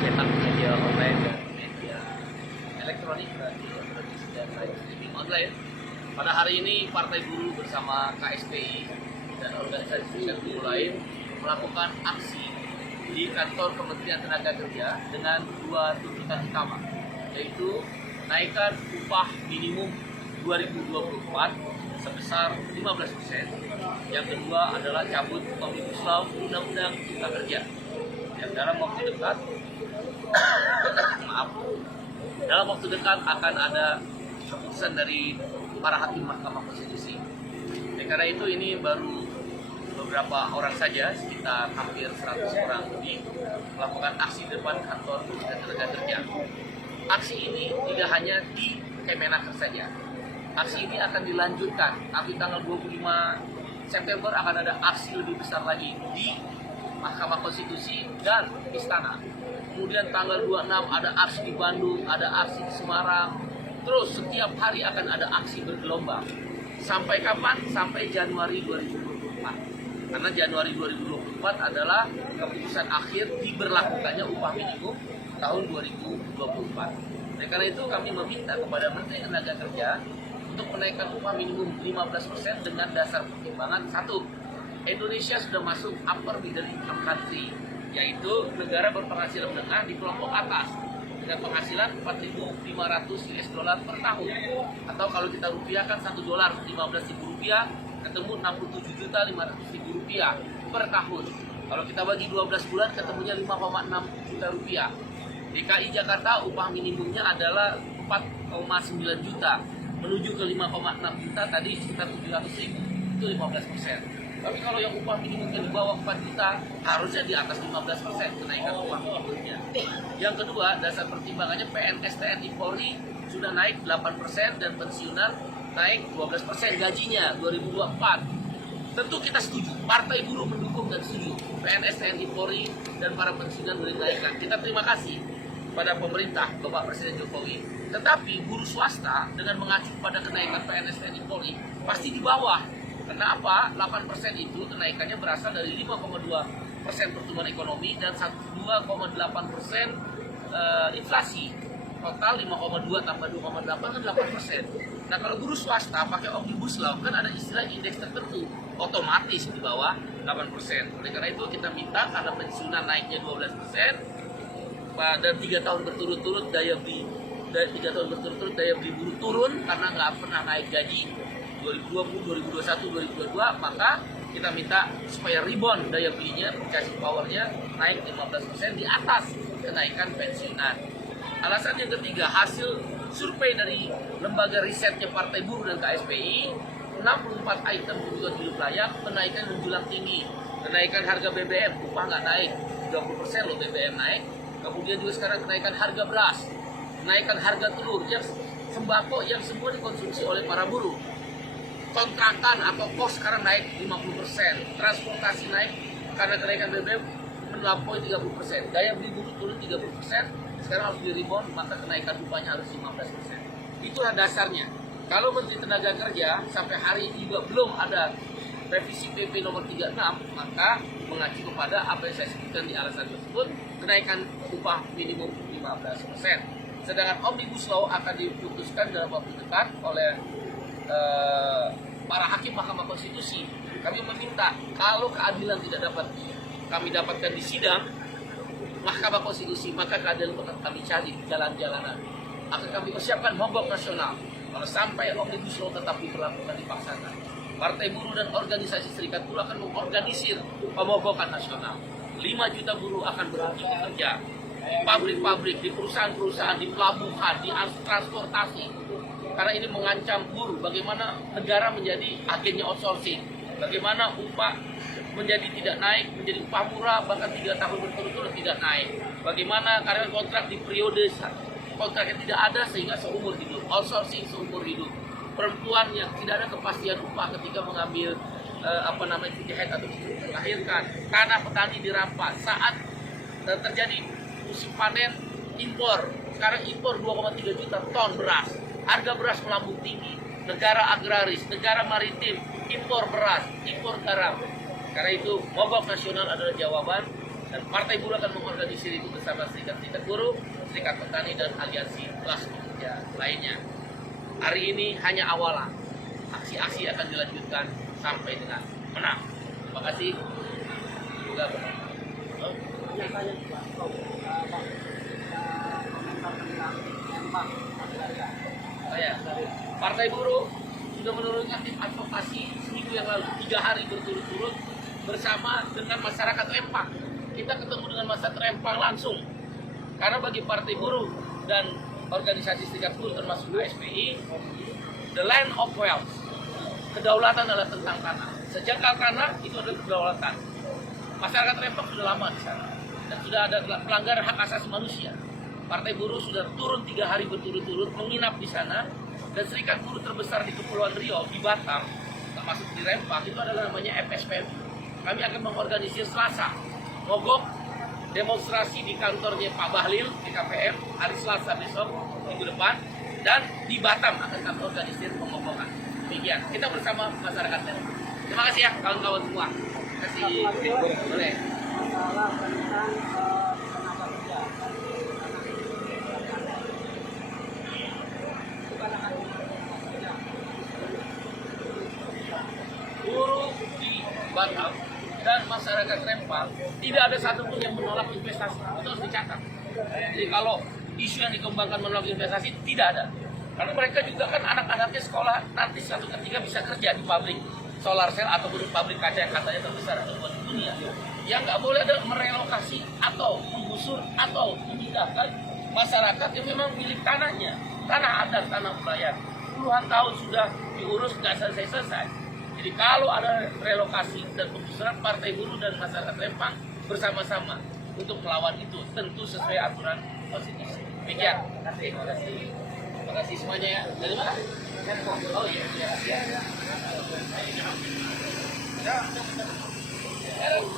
cetak, media online dan media elektronik berarti televisi dan live streaming online. Pada hari ini Partai Buruh bersama KSPI dan organisasi serikat buruh lain melakukan aksi di kantor Kementerian Tenaga Kerja dengan dua tuntutan utama, yaitu naikkan upah minimum 2024 sebesar 15%. Yang kedua adalah cabut Omnibus Law Undang-Undang Cipta Kerja yang dalam waktu dekat dalam waktu dekat akan ada keputusan dari para hakim Mahkamah Konstitusi. Karena itu ini baru beberapa orang saja, sekitar hampir 100 orang lebih melakukan aksi di depan kantor Kementerian Tenaga Kerja. Aksi ini tidak hanya di Kemenaker saja. Aksi ini akan dilanjutkan. Nanti tanggal 25 September akan ada aksi lebih besar lagi di Mahkamah Konstitusi dan Istana. Kemudian tanggal 26 ada aksi di Bandung, ada aksi di Semarang. Terus setiap hari akan ada aksi bergelombang. Sampai kapan? Sampai Januari 2024. Karena Januari 2024 adalah keputusan akhir diberlakukannya upah minimum tahun 2024. Oleh karena itu kami meminta kepada Menteri Tenaga Kerja untuk menaikkan upah minimum 15% dengan dasar pertimbangan satu, Indonesia sudah masuk upper middle income country, yaitu negara berpenghasilan menengah di kelompok atas dengan penghasilan 4.500 US dollar per tahun, atau kalau kita rupiahkan $1 15.000 rupiah ketemu 67.500.000 rupiah per tahun. Kalau kita bagi 12 bulan ketemunya 5,6 juta rupiah. DKI Jakarta upah minimumnya adalah 4,9 juta menuju ke 5,6 juta, tadi sekitar 700.000, itu 15%. Tapi kalau yang upah minimumnya di bawah 4 juta, harusnya di atas 15% kenaikan upah minimumnya. Yang kedua, dasar pertimbangannya PNS TNI Polri sudah naik 8% dan pensiunan naik 12% gajinya 2024. Tentu kita setuju, Partai Buruh mendukung dan setuju PNS TNI Polri dan para pensiunan boleh dinaikkan. Kita terima kasih pada pemerintah, Bapak Presiden Jokowi. Tetapi buruh swasta dengan mengacu pada kenaikan PNS TNI Polri pasti di bawah. Kenapa? 8% itu kenaikannya berasal dari 5,2% pertumbuhan ekonomi dan 2,8% inflasi. Total 5,2 tambah 2,8 kan 8%. Nah kalau buruh swasta pakai Omnibus Law kan ada istilah indeks tertentu, otomatis di bawah 8%. Oleh karena itu kita minta karena pensiunan naiknya 12%, dan 3 tahun berturut-turut daya beli buruh turun karena nggak pernah naik gaji 2020, 2021, 2022, maka kita minta supaya rebound daya belinya, purchasing powernya naik 15% di atas kenaikan pensiunan. Alasan yang ketiga, hasil survei dari lembaga risetnya Partai Buruh dan KSPI, 64 item kebutuhan hidup layak menaikkan menjulang tinggi. Kenaikan harga BBM, upah nggak naik, 30% loh BBM naik. Kemudian juga sekarang kenaikan harga beras, kenaikan harga telur, yang sembako yang semua dikonsumsi oleh para buruh. Kontrakan atau kos sekarang naik 50%, transportasi naik karena kenaikan BBM melampaui 30%, daya beli buruh turun 30%, sekarang harus di rebound, maka kenaikan upahnya harus 15%. Itulah dasarnya. Kalau Menteri Tenaga Kerja sampai hari ini juga belum ada revisi PP nomor 36, maka mengacu kepada apa yang saya sebutkan di alasan tersebut, kenaikan upah minimum 15%. Sedangkan Omnibus Law akan diputuskan dalam waktu dekat oleh para hakim Mahkamah Konstitusi. Kami meminta kalau keadilan tidak dapat kami dapatkan di sidang Mahkamah Konstitusi, maka keadilan akan kami cari di jalan-jalanan. Akan kami persiapkan mogok nasional kalau sampai Omnibus Law tetap diberlakukan, dipaksakan. Partai Buruh dan organisasi serikat buruh akan mengorganisir pemogokan nasional. 5 juta buruh akan berhenti bekerja. Pabrik-pabrik, di perusahaan-perusahaan, di pelabuhan, di transportasi. Karena ini mengancam buruh, bagaimana negara menjadi agennya outsourcing, bagaimana upah menjadi tidak naik, menjadi upah murah, bahkan 3 tahun berturut-turut tidak naik. Bagaimana karyawan kontrak di periode kontrak yang tidak ada sehingga seumur hidup, outsourcing seumur hidup. Perempuan yang tidak ada kepastian upah ketika mengambil cuti haid atau melahirkan. Tanah petani dirampas saat terjadi musim panen, impor. Sekarang impor 2,3 juta ton beras. Harga beras melambung tinggi, negara agraris, negara maritim, impor beras, impor garam. Karena itu mogok nasional adalah jawaban Dan Partai Buruh akan mengorganisir itu bersama serikat-serikat buruh, serikat petani, dan aliansi kelas pekerja lainnya. Hari ini hanya awalan. Aksi-aksi akan dilanjutkan sampai dengan menang. Terima kasih. Semoga berhasil. Oh ya, Partai Buruh sudah menurunkan tim advokasi seminggu yang lalu, 3 hari berturut-turut bersama dengan masyarakat Rempang. Kita ketemu dengan masyarakat Rempang langsung. Karena bagi Partai Buruh dan organisasi serikat buruh termasuk HSPI, the land of wealth, kedaulatan adalah tentang tanah. Sejengkal tanah itu adalah kedaulatan. Masyarakat Rempang sudah lama di sana dan sudah ada pelanggaran hak asasi manusia. Partai Buruh sudah turun 3 hari berturut-turut menginap di sana, dan serikat buruh terbesar di Kepulauan Riau di Batam, termasuk di Rempang, itu adalah namanya FSPM. Kami akan mengorganisir Selasa mogok demonstrasi di kantornya Pak Bahlil di KPM hari Selasa besok minggu depan, dan di Batam akan kami organisir pemogokan. Demikian kita bersama masyarakat Rempang. Terima kasih ya kawan-kawan semua. Terima kasih. Boleh. Masalah tentang tenaga kerja. Buruh di Batam dan masyarakat Rempang tidak ada satupun yang menolak investasi. Itu harus dicatat. Jadi kalau isu yang dikembangkan menolak investasi tidak ada. Karena mereka juga kan anak-anaknya sekolah nanti suatu ketika bisa kerja di pabrik solar cell ataupun pabrik kaca yang katanya terbesar di dunia. Yang nggak boleh ada merelokasi atau menggusur atau memindahkan masyarakat yang memang milik tanahnya. Tanah adat, tanah pelayan. Puluhan tahun sudah diurus, nggak selesai-selesai. Jadi kalau ada relokasi dan penggusuran, Partai Buruh dan masyarakat Rempang bersama-sama untuk melawan itu, tentu sesuai aturan konstitusi. Demikian. Terima kasih. Terima kasih semuanya ya. Dari mana? Oh iya. Ya.